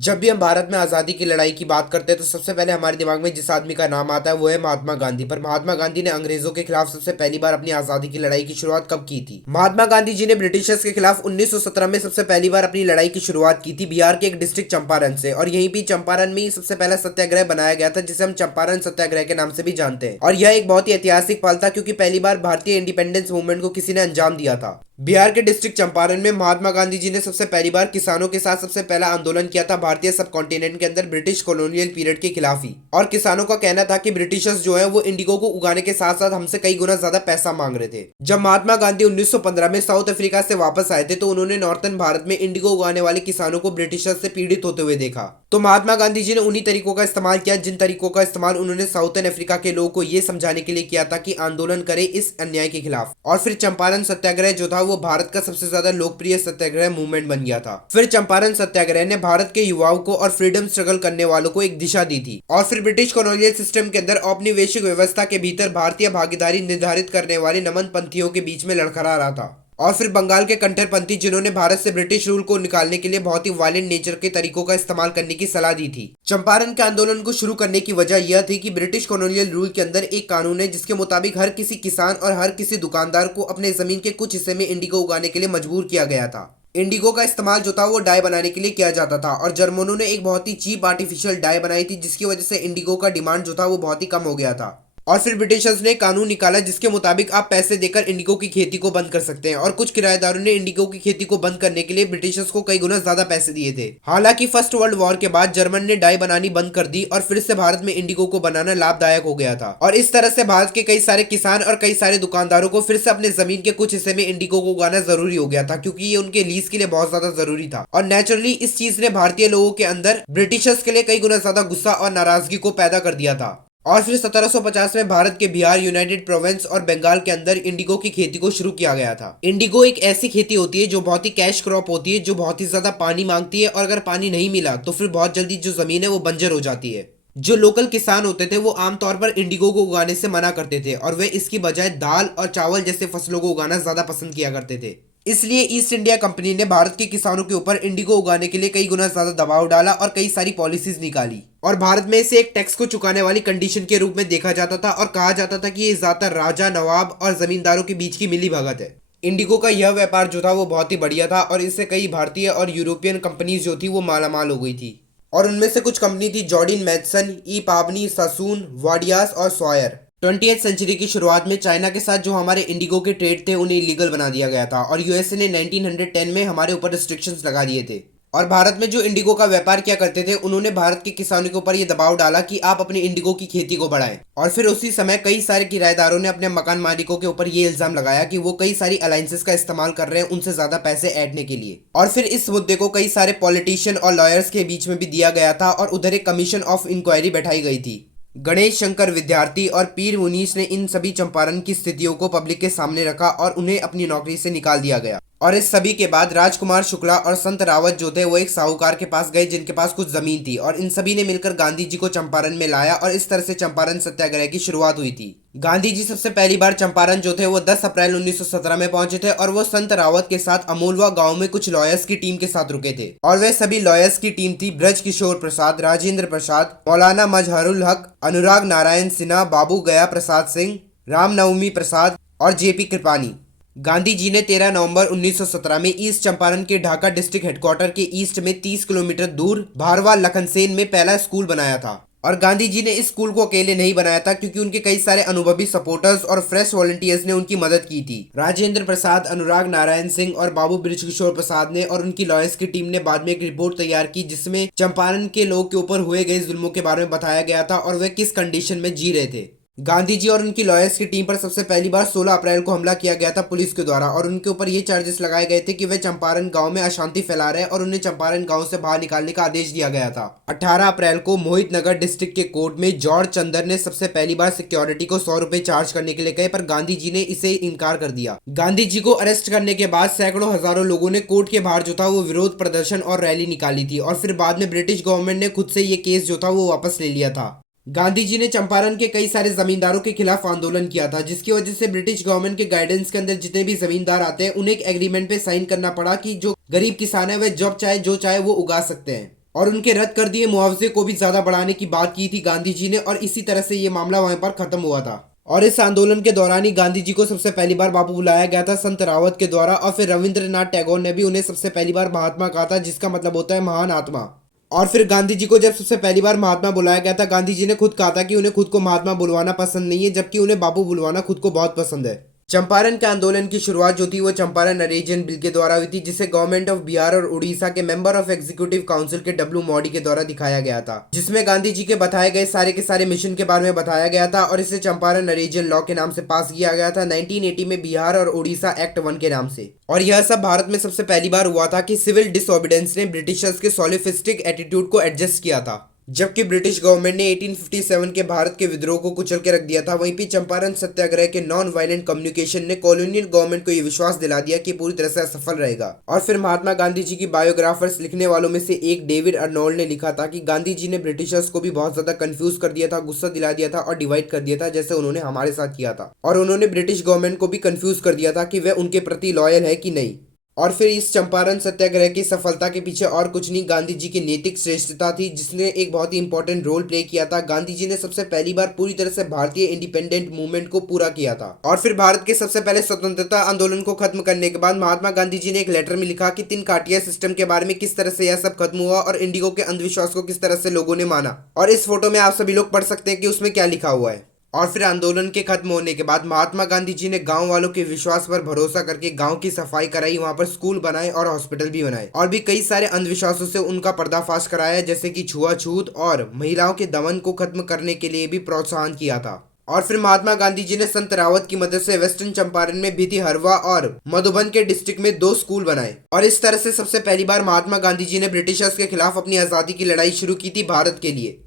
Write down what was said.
जब भी हम भारत में आज़ादी की लड़ाई की बात करते हैं तो सबसे पहले हमारे दिमाग में जिस आदमी का नाम आता है वो है महात्मा गांधी। पर महात्मा गांधी ने अंग्रेजों के खिलाफ सबसे पहली बार अपनी आज़ादी की लड़ाई की शुरुआत कब की थी? महात्मा गांधी जी ने ब्रिटिशर्स के खिलाफ 1917 में सबसे पहली बार अपनी लड़ाई की शुरुआत की थी बिहार के एक डिस्ट्रिक्ट चंपारण से। और यहीं भी चंपारण में ही सबसे पहला सत्याग्रह बनाया गया था जिसे हम चंपारण सत्याग्रह के नाम से भी जानते हैं। और यह एक बहुत ही ऐतिहासिक पल था क्योंकि पहली बार भारतीय इंडिपेंडेंस मूवमेंट को किसी ने अंजाम दिया था। बिहार के डिस्ट्रिक्ट चंपारण में महात्मा गांधी जी ने सबसे पहली बार किसानों के साथ सबसे पहला आंदोलन किया था भारतीय सब कॉन्टिनेंट के अंदर ब्रिटिश कॉलोनियल पीरियड के खिलाफ ही। और किसानों का कहना था कि ब्रिटिशर्स जो है वो इंडिगो को उगाने के साथ साथ हमसे कई गुना ज्यादा पैसा मांग रहे थे। जब महात्मा गांधी 1915 में साउथ अफ्रीका से वापस आए थे तो उन्होंने नॉर्थन भारत में इंडिगो उगाने वाले किसानों को ब्रिटिशर्स से पीड़ित होते हुए देखा। तो महात्मा गांधी जी ने उन्हीं तरीकों का इस्तेमाल किया जिन तरीकों का इस्तेमाल उन्होंने साउथर्न अफ्रीका के लोगों को ये समझाने के लिए किया था कि आंदोलन करें इस अन्याय के खिलाफ। और फिर चंपारण सत्याग्रह जो था वो भारत का सबसे ज्यादा लोकप्रिय सत्याग्रह मूवमेंट बन गया था। फिर चंपारण सत्याग्रह ने भारत के युवाओं को और फ्रीडम स्ट्रगल करने वालों को एक दिशा दी थी। और फिर ब्रिटिश कॉलोनियल सिस्टम के अंदर औपनिवेशिक व्यवस्था के भीतर भारतीय भागीदारी निर्धारित करने वाले नमन पंथियों के बीच में लड़खड़ा रहा था। और फिर बंगाल के कट्टरपंथी जिन्होंने भारत से ब्रिटिश रूल को निकालने के लिए बहुत ही वायलेंट नेचर के तरीकों का इस्तेमाल करने की सलाह दी थी। चंपारण के आंदोलन को शुरू करने की वजह यह थी कि ब्रिटिश कॉलोनियल रूल के अंदर एक कानून है जिसके मुताबिक हर किसी किसान और हर किसी दुकानदार को अपने जमीन के कुछ हिस्से में इंडिगो उगाने के लिए मजबूर किया गया था। इंडिगो का इस्तेमाल जो था वो डाई बनाने के लिए किया जाता था और जर्मनों ने एक बहुत ही चीप आर्टिफिशियल डाई बनाई थी जिसकी वजह से इंडिगो का डिमांड जो था वो बहुत ही कम हो गया था। और फिर ब्रिटिशर्स ने कानून निकाला जिसके मुताबिक आप पैसे देकर इंडिगो की खेती को बंद कर सकते हैं। और कुछ किराएदारों ने इंडिगो की खेती को बंद करने के लिए ब्रिटिशर्स को कई गुना ज्यादा पैसे दिए थे। हालांकि फर्स्ट वर्ल्ड वॉर के बाद जर्मन ने डाई बनानी बंद कर दी और फिर से भारत में इंडिगो को बनाना लाभदायक हो गया था। और इस तरह से भारत के कई सारे किसान और कई सारे दुकानदारों को फिर से अपने जमीन के कुछ हिस्से में इंडिगो को उगाना जरूरी हो गया था क्योंकि ये उनके लीज के लिए बहुत ज्यादा जरूरी था। और नेचुरली इस चीज ने भारतीय लोगों के अंदर ब्रिटिशर्स के लिए कई गुना ज्यादा गुस्सा और नाराजगी को पैदा कर दिया था। और फिर 1750 में भारत के बिहार, यूनाइटेड प्रोविंस और बंगाल के अंदर इंडिगो की खेती को शुरू किया गया था। इंडिगो एक ऐसी खेती होती है जो बहुत ही कैश क्रॉप होती है, जो बहुत ही ज्यादा पानी मांगती है और अगर पानी नहीं मिला तो फिर बहुत जल्दी जो जमीन है वो बंजर हो जाती है। जो लोकल किसान होते थे वो आमतौर पर इंडिगो को उगाने से मना करते थे और वे इसकी बजाय दाल और चावल जैसे फसलों को उगाना ज्यादा पसंद किया करते थे। इसलिए ईस्ट इंडिया कंपनी ने भारत के किसानों के ऊपर इंडिगो उगाने के लिए कई गुना ज्यादा दबाव डाला और कई सारी पॉलिसीज निकाली। और भारत में इसे एक टैक्स को चुकाने वाली कंडीशन के रूप में देखा जाता था और कहा जाता था कि ये ज्यादातर राजा, नवाब और जमींदारों के बीच की मिली भगत है। इंडिगो का यह व्यापार जो था वो बहुत ही बढ़िया था और इससे कई भारतीय और यूरोपियन कंपनीज जो थी वो मालामाल हो गई थी। और उनमें से कुछ कंपनी थी जॉर्डिन मैथसन, ई पाबनी, ससून, वाडियास और सॉयर। 20वीं सेंचुरी की शुरुआत में चाइना के साथ जो हमारे इंडिगो के ट्रेड थे उन्हें इलीगल बना दिया गया था और यूएसए ने 1910 में हमारे ऊपर रिस्ट्रिक्शंस लगा दिए थे। और भारत में जो इंडिगो का व्यापार किया करते थे उन्होंने भारत के किसानों के ऊपर ये दबाव डाला कि आप अपने इंडिगो की खेती को बढ़ाएं। और फिर उसी समय कई सारे किराएदारों ने अपने मकान मालिकों के ऊपर ये इल्जाम लगाया कि वो कई सारी अलायंसेस का इस्तेमाल कर रहे हैं उनसे ज्यादा पैसे ऐंठने के लिए। और फिर इस मुद्दे को कई सारे पॉलिटिशियन और लॉयर्स के बीच में भी दिया गया था और उधर एक कमीशन ऑफ इंक्वायरी बैठाई गई थी। गणेश शंकर विद्यार्थी और पीर मुनीस ने इन सभी चंपारण की स्थितियों को पब्लिक के सामने रखा और उन्हें अपनी नौकरी से निकाल दिया गया। और इस सभी के बाद राजकुमार शुक्ला और संत रावत जो थे वो एक साहूकार के पास गए जिनके पास कुछ जमीन थी और इन सभी ने मिलकर गांधी जी को चंपारण में लाया और इस तरह से चंपारण सत्याग्रह की शुरुआत हुई थी। गांधी जी सबसे पहली बार चंपारण जो थे वो 10 अप्रैल 1917 में पहुंचे थे और वो संत रावत के साथ अमोलवा गांव में कुछ लॉयर्स की टीम के साथ रुके थे। और वे सभी लॉयर्स की टीम थी ब्रज किशोर प्रसाद, राजेंद्र प्रसाद, मौलाना मजहरुल हक, अनुराग नारायण सिन्हा, बाबू गया प्रसाद सिंह, रामनवमी प्रसाद और जेपी कृपानी। गांधी जी ने 13 नवंबर 1917 में ईस्ट चंपारण के ढाका डिस्ट्रिक्ट हेडक्वार्टर के ईस्ट में 30 किलोमीटर दूर भारवा लखनसेन में पहला स्कूल बनाया था। और गांधी जी ने इस स्कूल को अकेले नहीं बनाया था क्योंकि उनके कई सारे अनुभवी सपोर्टर्स और फ्रेश वॉलंटियर्स ने उनकी मदद की थी। राजेंद्र प्रसाद, अनुराग नारायण सिंह और बाबू बृजकिशोर प्रसाद ने और उनकी लॉयर्स की टीम ने बाद में एक रिपोर्ट तैयार की जिसमें चंपारण के लोगों के ऊपर हुए गए जुल्मों के बारे में बताया गया था और वे किस कंडीशन में जी रहे थे। गांधी जी और उनकी लॉयर्स की टीम पर सबसे पहली बार 16 अप्रैल को हमला किया गया था पुलिस के द्वारा और उनके ऊपर ये चार्जेस लगाए गए थे कि वे चंपारण गांव में अशांति फैला रहे और उन्हें चंपारण गांव से बाहर निकालने का आदेश दिया गया था। 18 अप्रैल को मोहित नगर डिस्ट्रिक्ट के कोर्ट में जॉर्ज चंदर ने सबसे पहली बार सिक्योरिटी को 100 रुपए चार्ज करने के लिए कहे पर गांधी जी ने इसे इनकार कर दिया। गांधी जी को अरेस्ट करने के बाद सैकड़ों हजारों लोगों ने कोर्ट के बाहर जो था वो विरोध प्रदर्शन और रैली निकाली थी और फिर बाद में ब्रिटिश गवर्नमेंट ने खुद से ये केस जो था वो वापस ले लिया था। गांधी जी ने चंपारण के कई सारे जमींदारों के खिलाफ आंदोलन किया था जिसकी वजह से ब्रिटिश गवर्नमेंट के गाइडेंस के अंदर जितने भी जमींदार आते हैं उन्हें एक एग्रीमेंट पे साइन करना पड़ा कि जो गरीब किसान है वह जब चाहे जो चाहे वो उगा सकते हैं। और उनके रद्द कर दिए मुआवजे को भी ज्यादा बढ़ाने की बात की थी गांधी जी ने, और इसी तरह से ये मामला वहीं पर खत्म हुआ था। और इस आंदोलन के दौरान ही गांधी जी को सबसे पहली बार बापू बुलाया गया था संत रावत के द्वारा, और फिर रविंद्रनाथ टैगोर ने भी उन्हें सबसे पहली बार महात्मा कहा था, जिसका मतलब होता है महान आत्मा। और फिर गांधी जी को जब सबसे पहली बार महात्मा बुलाया गया था, गांधी जी ने खुद कहा था कि उन्हें खुद को महात्मा बुलवाना पसंद नहीं है, जबकि उन्हें बापू बुलवाना खुद को बहुत पसंद है। चंपारण के आंदोलन की शुरुआत जो थी वो चंपारण अरेजन बिल के द्वारा हुई थी, जिसे गवर्नमेंट ऑफ बिहार और उड़ीसा के मेंबर ऑफ एग्जीक्यूटिव काउंसिल के डब्ल्यू मॉडी के द्वारा दिखाया गया था, जिसमें गांधी जी के बताए गए सारे के सारे मिशन के बारे में बताया गया था, और इसे चंपारण अरेजन लॉ के नाम से पास किया गया था 1980 में बिहार और उड़ीसा एक्ट 1 के नाम से। और यह सब भारत में सबसे पहली बार हुआ था कि सिविल डिसओबीडेंस ने ब्रिटिशर्स के सोलिफिस्टिक एटीट्यूड को एडजस्ट किया था। जबकि ब्रिटिश गवर्नमेंट ने 1857 के भारत के विद्रोह को कुचल के रख दिया था, वहीं पे चंपारण सत्याग्रह के नॉन वायलेंट कम्युनिकेशन ने कॉलोनियल गवर्नमेंट को यह विश्वास दिला दिया कि पूरी तरह से असफल रहेगा। और फिर महात्मा गांधी जी की बायोग्राफर्स लिखने वालों में से एक डेविड अर्नोल्ड ने लिखा था कि गांधी जी ने ब्रिटिशर्स को भी बहुत ज्यादा कंफ्यूज कर दिया था, गुस्सा दिला दिया था और डिवाइड कर दिया था, जैसे उन्होंने हमारे साथ किया था। और उन्होंने ब्रिटिश गवर्नमेंट को भी कंफ्यूज कर दिया था कि वह उनके प्रति लॉयल है कि नहीं। और फिर इस चंपारण सत्याग्रह की सफलता के पीछे और कुछ नहीं, गांधी जी की नैतिक श्रेष्ठता थी, जिसने एक बहुत ही इंपॉर्टेंट रोल प्ले किया था। गांधी जी ने सबसे पहली बार पूरी तरह से भारतीय इंडिपेंडेंट मूवमेंट को पूरा किया था। और फिर भारत के सबसे पहले स्वतंत्रता आंदोलन को खत्म करने के बाद महात्मा गांधी जी ने एक लेटर में लिखा कि तीन काटिया सिस्टम के बारे में किस तरह से यह सब खत्म हुआ और इंडिगो के अंधविश्वास को किस तरह से लोगों ने माना। और इस फोटो में आप सभी लोग पढ़ सकते हैं कि उसमें क्या लिखा हुआ है। और फिर आंदोलन के खत्म होने के बाद महात्मा गांधी जी ने गांव वालों के विश्वास पर भरोसा करके गांव की सफाई कराई, वहां पर स्कूल बनाए और हॉस्पिटल भी बनाए, और भी कई सारे अंधविश्वासों से उनका पर्दाफाश कराया, जैसे कि छुआछूत और महिलाओं के दमन को खत्म करने के लिए भी प्रोत्साहन किया था। और फिर महात्मा गांधी जी ने संत रावत की मदद से वेस्टर्न चंपारण में भितिहरवा और मधुबन के डिस्ट्रिक्ट में 2 स्कूल बनाए। और इस तरह से सबसे पहली बार महात्मा गांधी जी ने ब्रिटिशर्स के खिलाफ अपनी आजादी की लड़ाई शुरू की थी भारत के लिए।